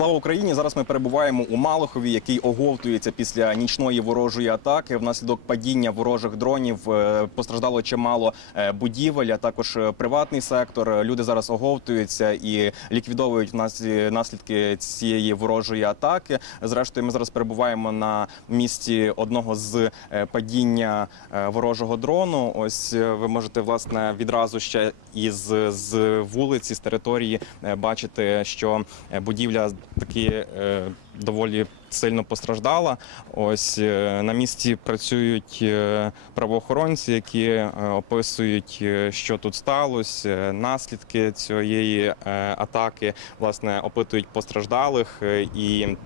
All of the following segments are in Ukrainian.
Слава Україні! Зараз ми перебуваємо у Малахові, який оговтується після нічної ворожої атаки. Внаслідок падіння ворожих дронів е, постраждало чимало е, будівель, а також е, приватний сектор. Люди зараз оговтуються і ліквідовують наслі- наслідки цієї ворожої атаки. Зрештою, ми зараз перебуваємо на місці одного з падіння ворожого дрону. Ось ви можете власне відразу ще із з вулиці, з території бачити, що будівля таки е, доволі сильно постраждала. Ось е, на місці працюють е, правоохоронці, які описують, що тут сталося, наслідки цієї атаки, власне, опитують постраждалих і.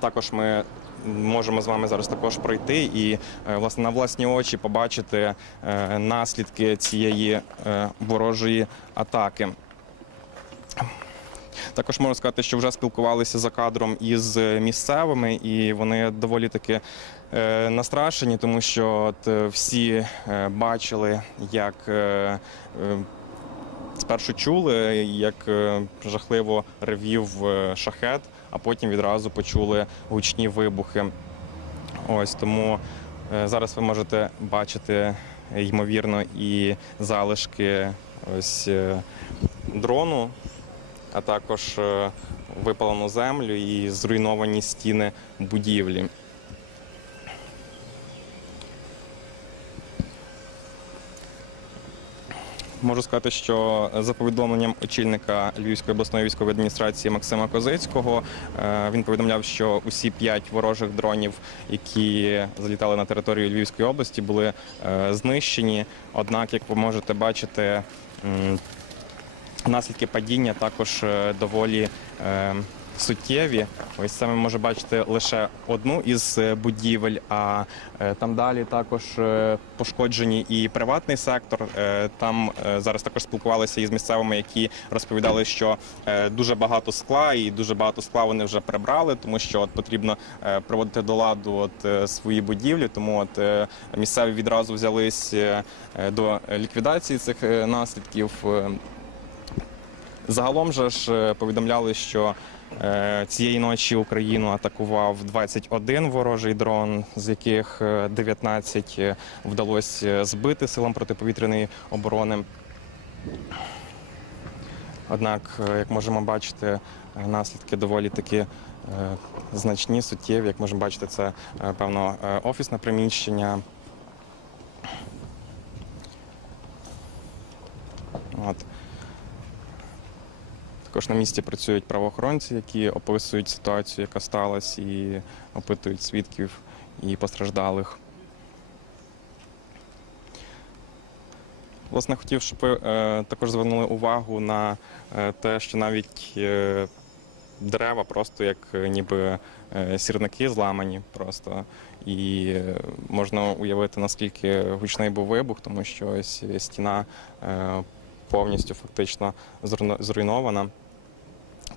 Також ми можемо з вами зараз також пройти і власне на власні очі побачити наслідки цієї ворожої атаки. Також можу сказати, що вже спілкувалися за кадром із місцевими, і вони доволі таки е, настрашені, тому що от, е, всі е, бачили, як спершу чули, як жахливо ревів шахет, а потім відразу почули гучні вибухи. Ось тому зараз ви можете бачити ймовірно і залишки ось дрону, а також е, випалену землю і зруйновані стіни будівлі. Можу сказати, що за повідомленням очільника Львівської обласної військової адміністрації Максима Козицького, е, він повідомляв, що усі п'ять ворожих дронів, які залітали на територію Львівської області, були е, знищені. Однак, як ви можете бачити, наслідки падіння також е, доволі е, суттєві. Ось це ми можемо бачити лише одну із е, будівель, а там далі також пошкоджені і приватний сектор. Там зараз також спілкувалися із місцевими, які розповідали, що дуже багато скла і дуже багато скла вони вже прибрали, тому що от потрібно приводити до ладу от свої будівлі. Тому от місцеві відразу взялись до ліквідації цих наслідків. Загалом же ж е, повідомляли, що е, цієї ночі Україну атакував 21 ворожий дрон, з яких е, 19 е, вдалося збити силам протиповітряної оборони. Однак, як можемо бачити, наслідки доволі таки е, значні, суттєві. Як можемо бачити, це певно офісне приміщення. От. Також на місці працюють правоохоронці, які описують ситуацію, яка сталася, і опитують свідків і постраждалих. Власне, хотів, щоб ви е, також звернули увагу на е, те, що навіть е, дерева просто як ніби сірники зламані просто. І можна уявити, наскільки гучний був вибух, тому що ось стіна повністю фактично зруйно- зруйнована.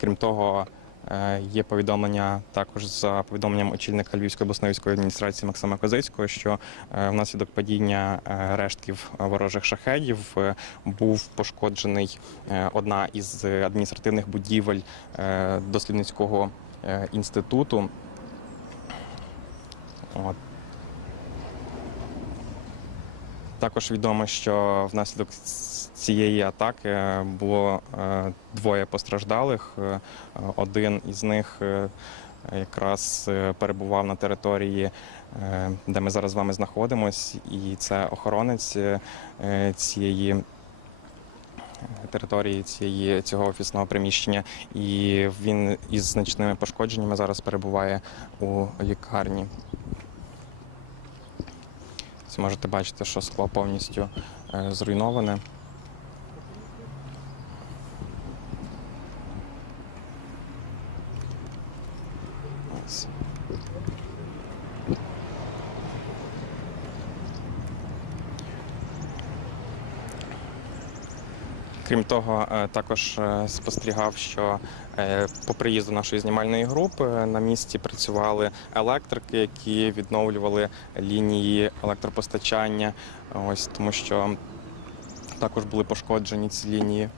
Крім того, е, є повідомлення також за повідомленням очільника Львівської обласної військової адміністрації Максима Козицького, що е, внаслідок падіння е, рештків ворожих шахедів був пошкоджений одна із адміністративних будівель дослідницького інституту. От. Також відомо, що внаслідок цієї атаки було е, двоє постраждалих. Е, Один із них е, якраз е, перебував на території, е, де ми зараз з вами знаходимось, і це охоронець е, цієї. Території цієї цього офісного приміщення, і він із значними пошкодженнями зараз перебуває у лікарні. Ось Можете бачити, що скло повністю е, зруйноване. Ось. Крім того, е, також е, спостерігав, що е, по приїзду нашої знімальної групи на місці працювали електрики, які відновлювали лінії електропостачання. Ось тому, що також були пошкоджені ці лінії.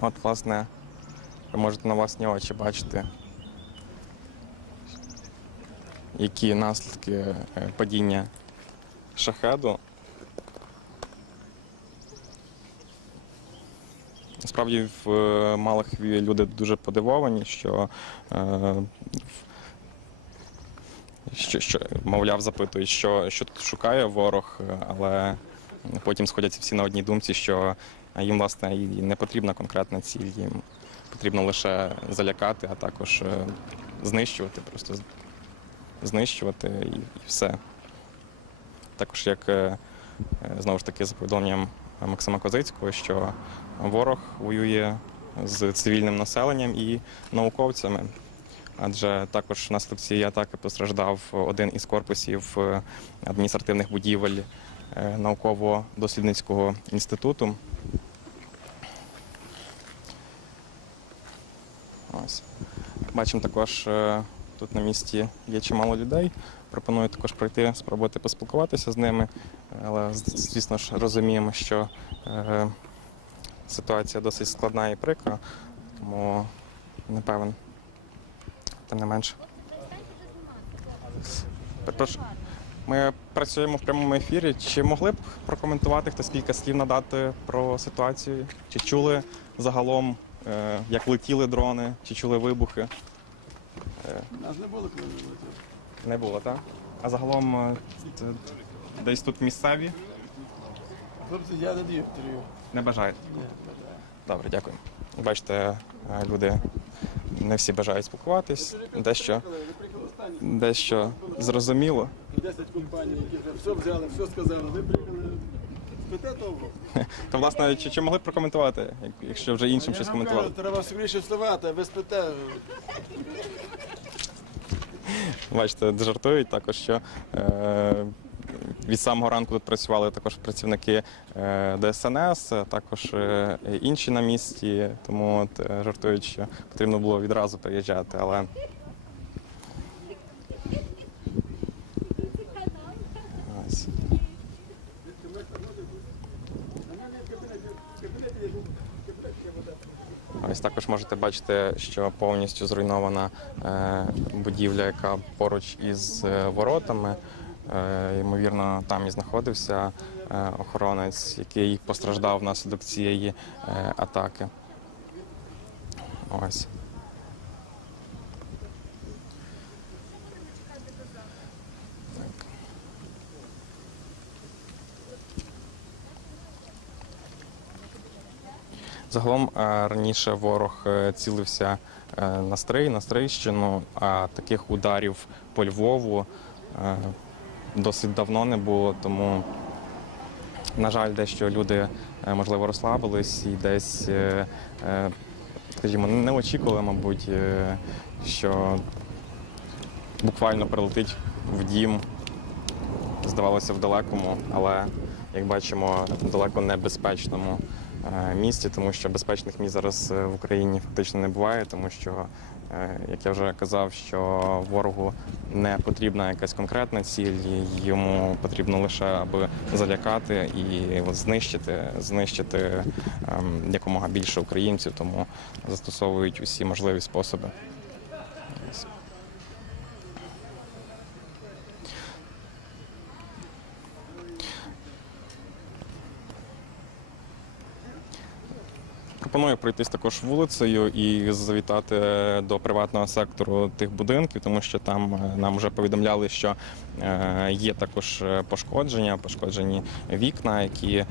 От, власне, ви можете на власні очі бачити, які наслідки е, падіння шахеду. Насправді в е, Малахові люди дуже подивовані, що, е, що, що мовляв, запитують, що, що тут шукає ворог, але потім сходяться всі на одній думці, що їм власне і не потрібна конкретна ціль, їм потрібно лише залякати, а також е, знищувати, просто знищувати і, і все. Також як е, е, знову ж таки за повідомленням Максима Козицького, що ворог воює з цивільним населенням і науковцями. Адже також внаслідок цієї атаки постраждав один із корпусів адміністративних будівель науково-дослідницького інституту. Ось. Бачимо також е, тут на місці є чимало людей. Пропоную також пройти, спробувати поспілкуватися з ними. Але звісно ж розуміємо, що е, ситуація досить складна і прикра, тому не певен. Тим не менше. Перепрошую, Ми працюємо в прямому ефірі. Чи могли б прокоментувати хтось кілька слів надати про ситуацію? Чи чули загалом, е, як летіли дрони, чи чули вибухи? Е, Нас не було, коли ми летіли. Не було, так? А загалом е, десь тут місцеві Хлопці, я не даю інтерв'ю. не бажають. Ні, Добре, дякую. Бачите, люди не всі бажають спілкуватись, дещо, дещо зрозуміло. 10 компаній, які вже все взяли, все сказали. Ви приїхали спите довго. То, власне, чи, чи могли б прокоментувати, як- якщо вже іншим щось коментували? Треба скоріше вставати, ви спите. Бачите, жартують також, що е, від самого ранку тут працювали також працівники е, ДСНС, також е, інші на місці, тому от, е, жартують, що потрібно було відразу приїжджати, але. Ось. Ось також можете бачити, що повністю зруйнована е, будівля, яка поруч із е, воротами. Е, ймовірно, там і знаходився охоронець, який постраждав внаслідок цієї атаки. Ось. Так. Загалом е, раніше ворог е, цілився е, на Стрий, на Стрийщину, а таких ударів по Львову досить давно не було, тому, на жаль, дещо люди можливо розслабились і десь, скажімо, не очікували, мабуть, що буквально прилетить в дім, здавалося, в далекому, але як бачимо, далеко небезпечному місті, тому що безпечних місць зараз е, в Україні фактично не буває, тому що, е, як я вже казав, що ворогу не потрібна якась конкретна ціль, йому потрібно лише аби залякати і знищити, знищити ем, якомога більше українців, тому застосовують усі можливі способи. Ось. Пропоную пройтись також вулицею і завітати до приватного сектору тих будинків, тому що там е, нам вже повідомляли, що е, є також е, пошкодження, пошкоджені вікна, які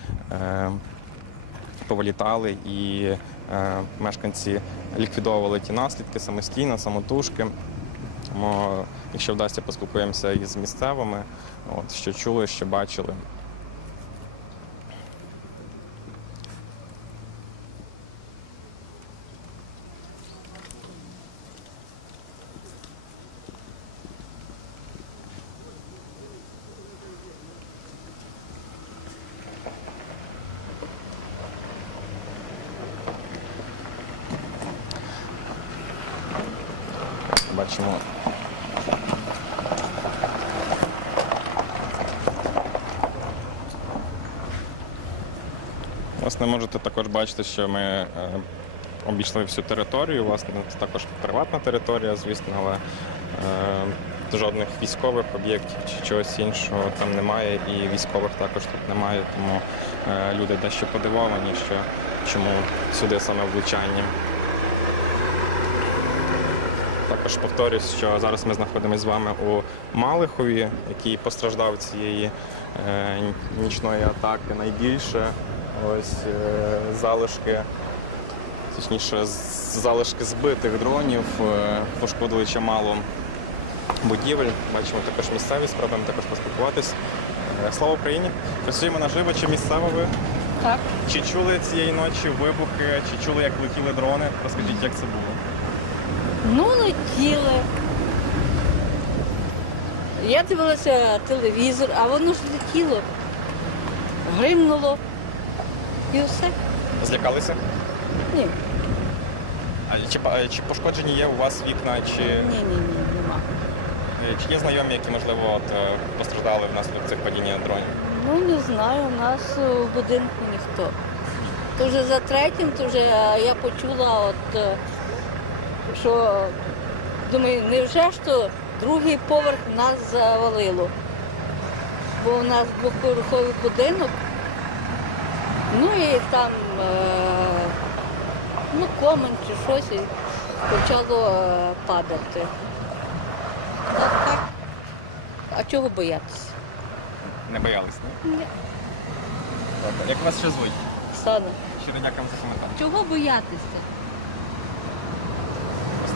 повилітали, і мешканці ліквідовували ті наслідки самостійно, самотужки. Тому, якщо вдасться, поспілкуємося із місцевими, от, що чули, що бачили. Бачимо. Власне, можете також бачити, що ми е, обійшли всю територію. Власне, це також приватна територія, звісно, але е, жодних військових об'єктів чи чогось іншого там немає, і військових також тут немає. Тому е, люди дещо подивовані, що чому сюди саме влучання. Також повторюсь, що зараз ми знаходимося з вами у Малихові, який постраждав цієї е, нічної атаки найбільше. Ось е, залишки, точніше, залишки збитих дронів е, пошкодили чимало будівель. Бачимо також місцеві, спробуємо також поспілкуватись. Слава Україні! Працюємо наживо. Чи місцево ви? Так. Чи чули цієї ночі вибухи, чи чули, як летіли дрони? Розкажіть, як це було? Ну, летіли. Я дивилася телевізор, а воно ж летіло. Гримнуло. І все. Злякалися? Ні, А чи, чи пошкоджені є у вас вікна, чи, ні, ні, ні, нема. чи є знайомі, які можливо от, е, постраждали внаслідок цих падіння дронів? Ну, не знаю, у нас у будинку ніхто. То вже за третім, то вже е, я почула, от, е, що думаю, невже ж то другий поверх нас завалило? Бо у нас двоповерховий будинок, ну і там е, ну, комен чи щось і почало е, падати. Так, так. А чого боятися? Не боялись, ні? Ні. Як вас ще звуть? Дякуємо за коментар. Чого боятися?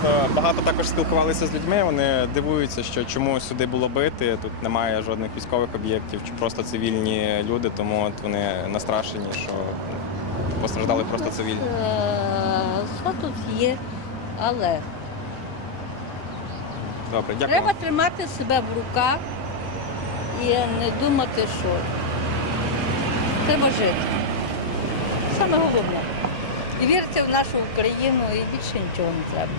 Просто багато також спілкувалися з людьми. Вони дивуються, що чому сюди було бити. Тут немає жодних військових об'єктів, чи просто цивільні люди, тому от вони настрашені, що постраждали просто цивільні. Е, тут є, але Добре, дякую. треба тримати себе в руках і не думати, що треба жити. Саме головне. І вірити в нашу Україну і більше нічого не треба.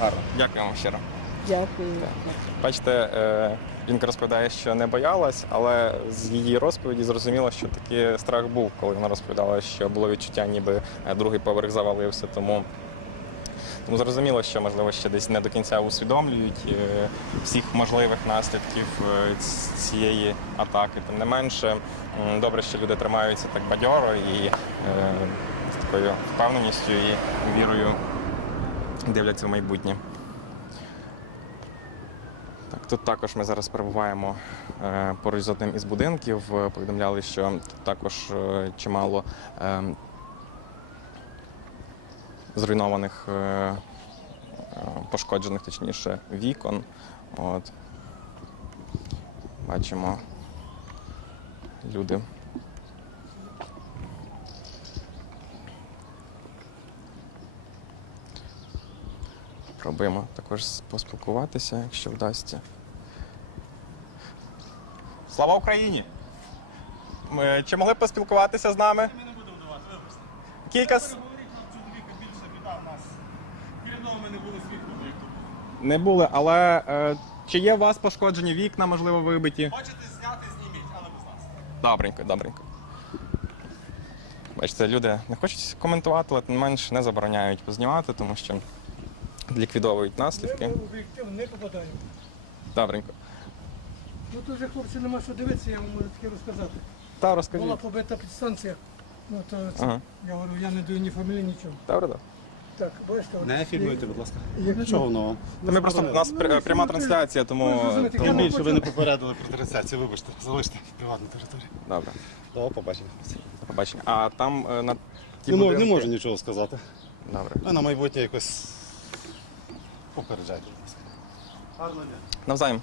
Гарно. Дякую вам щиро. Дякую. Бачите, е, жінка розповідає, що не боялась, але з її розповіді зрозуміло, що такий страх був, коли вона розповідала, що було відчуття, ніби е, другий поверх завалився. Тому, тому зрозуміло, що можливо ще десь не до кінця усвідомлюють е, всіх можливих наслідків цієї атаки. Тим не менше, добре, що люди тримаються так бадьоро і з такою впевненістю і вірою дивляться в майбутнє. Так, тут також ми зараз перебуваємо е, поруч з одним із будинків. Повідомляли, що тут також е, чимало е, зруйнованих, пошкоджених, точніше, вікон. От. Бачимо люди. Пробуємо також поспілкуватися, якщо вдасться. Слава Україні! Ми- Чи могли б поспілкуватися з нами? Ми не будемо до вас, вибачте. Кілька с- Говоріть нам чоловіка більше біда в нас. Передовго ми не були свідками, як тут. не були, але е, чи є у вас пошкоджені вікна, можливо, вибиті? Хочете зняти, зніміть, але без нас. Добренько, добренько. Бачите, люди не хочуть коментувати, але тим не менш не забороняють познімати, тому що ліквідовують наслідки. об'єктивно не попадаємо. Добренько. Ну тут же хлопці нема що дивитися, я вам можу таке розказати. Та Була розкажіть. побита підстанція. Ну то це, Ага. я говорю, я не даю ні фамілії, нічого. Добре, добре. Так, бачите, от, Не фільмуйте, будь ласка. як- Нічого нового. Та ми просто у нас пр- пряма трансляція, тому, Ну, зрозумієте, тому... я не більше ви не попередили про трансляцію, вибачте, залиште приватну територію. Добре, До побачення. до побачення. А там е, на ті Не, можу- будинки... не можу нічого сказати. Добре. Ви на майбутнє якось попереджайте, будь ласка. Гарного дня. Навзаєм.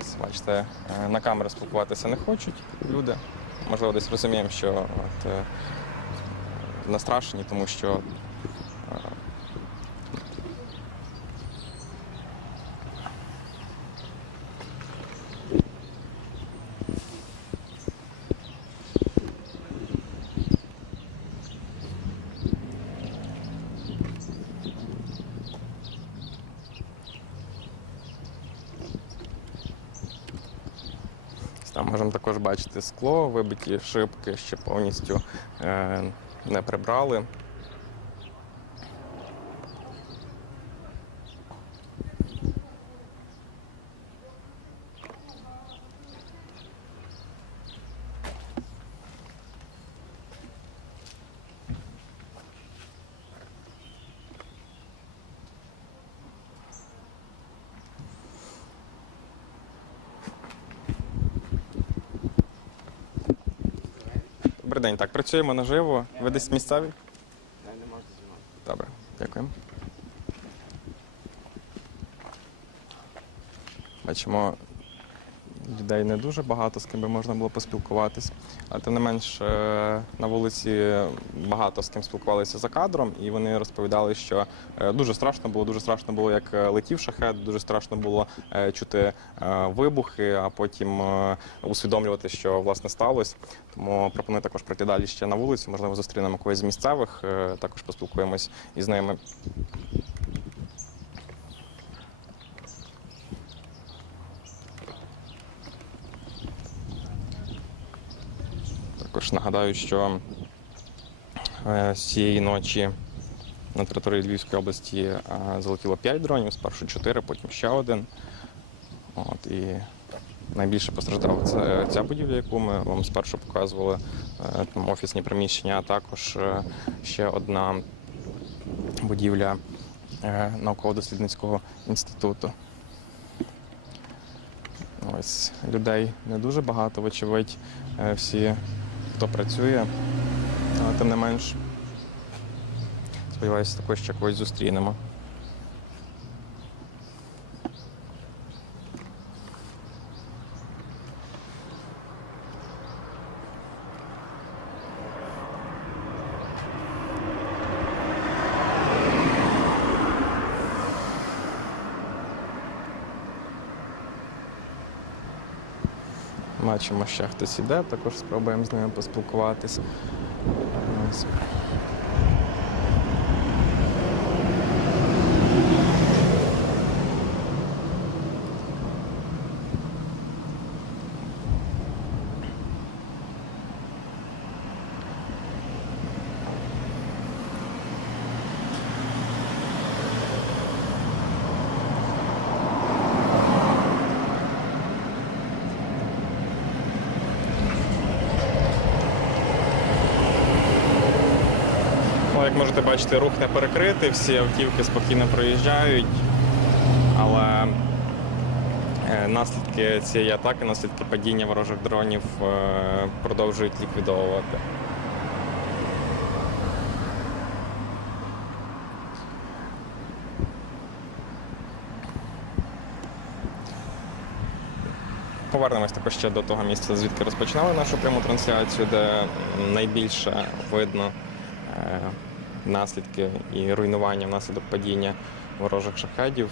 Ось, бачите, е, на камери спілкуватися не хочуть люди. Можливо, десь розуміємо, що от, е, настрашені, тому що можемо також бачити скло, вибиті шибки, ще повністю е, не прибрали. Добрий день. Так, працюємо наживо. Ви десь місцеві? Не можна знімати. Добре, дякуємо. Бачимо, людей не дуже багато, з ким би можна було поспілкуватись. Але тим не менш, е, на вулиці багато з ким спілкувалися за кадром, і вони розповідали, що е, дуже страшно було, дуже страшно було, як е, летів шахет, дуже страшно було чути вибухи, а потім усвідомлювати, що власне сталося. Тому пропоную також пройти далі ще на вулицю. Можливо, зустрінемо когось з місцевих, також поспілкуємось із ними. Також нагадаю, що е, з цієї ночі на території Львівської області е, залетіло 5 дронів, спершу 4, потім ще один. От, і найбільше постраждала це ця будівля, яку ми вам спершу показували, е, там офісні приміщення, а також ще одна будівля науково-дослідницького інституту. Ось людей не дуже багато, вочевидь, всі, хто працює, але тим не менш, сподіваюся, також ще когось зустрінемо. Бачимо, ще хтось іде, також спробуємо з ними поспілкуватись. Ось. Ну, бачити, рух не перекритий, всі автівки спокійно проїжджають, але е, наслідки цієї атаки, наслідки падіння ворожих дронів е, продовжують ліквідовувати. Повернемось також ще до того місця, звідки розпочинали нашу пряму трансляцію, де найбільше видно е, наслідки і руйнування внаслідок падіння ворожих шахедів.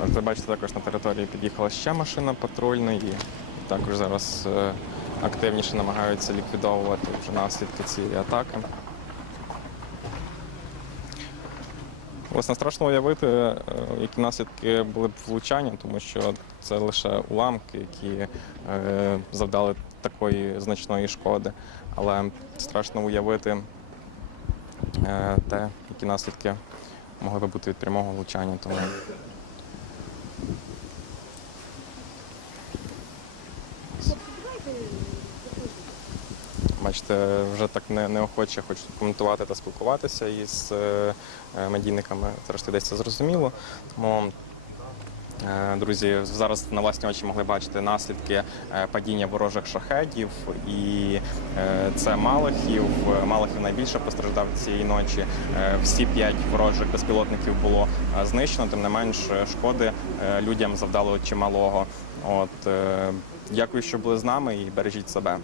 Можете бачити, також на території під'їхала ще машина патрульна і також зараз е, активніше намагаються ліквідовувати вже наслідки цієї атаки. Власне, страшно уявити, е, які наслідки були б влучання, тому що це лише уламки, які е, завдали такої значної шкоди. Але страшно уявити те, які наслідки могли би бути від прямого влучання. Тому Бачите, вже так не, неохоче хочуть коментувати та спілкуватися із е, е, медійниками. Зрештою, десь це зрозуміло. Тому Е, Друзі, зараз на власні очі могли бачити наслідки падіння ворожих шахедів, і це Малахів. Малахів найбільше постраждав цієї ночі. Всі п'ять ворожих безпілотників було знищено. Тим не менш, шкоди людям завдало чималого. От дякую, що були з нами, і бережіть себе.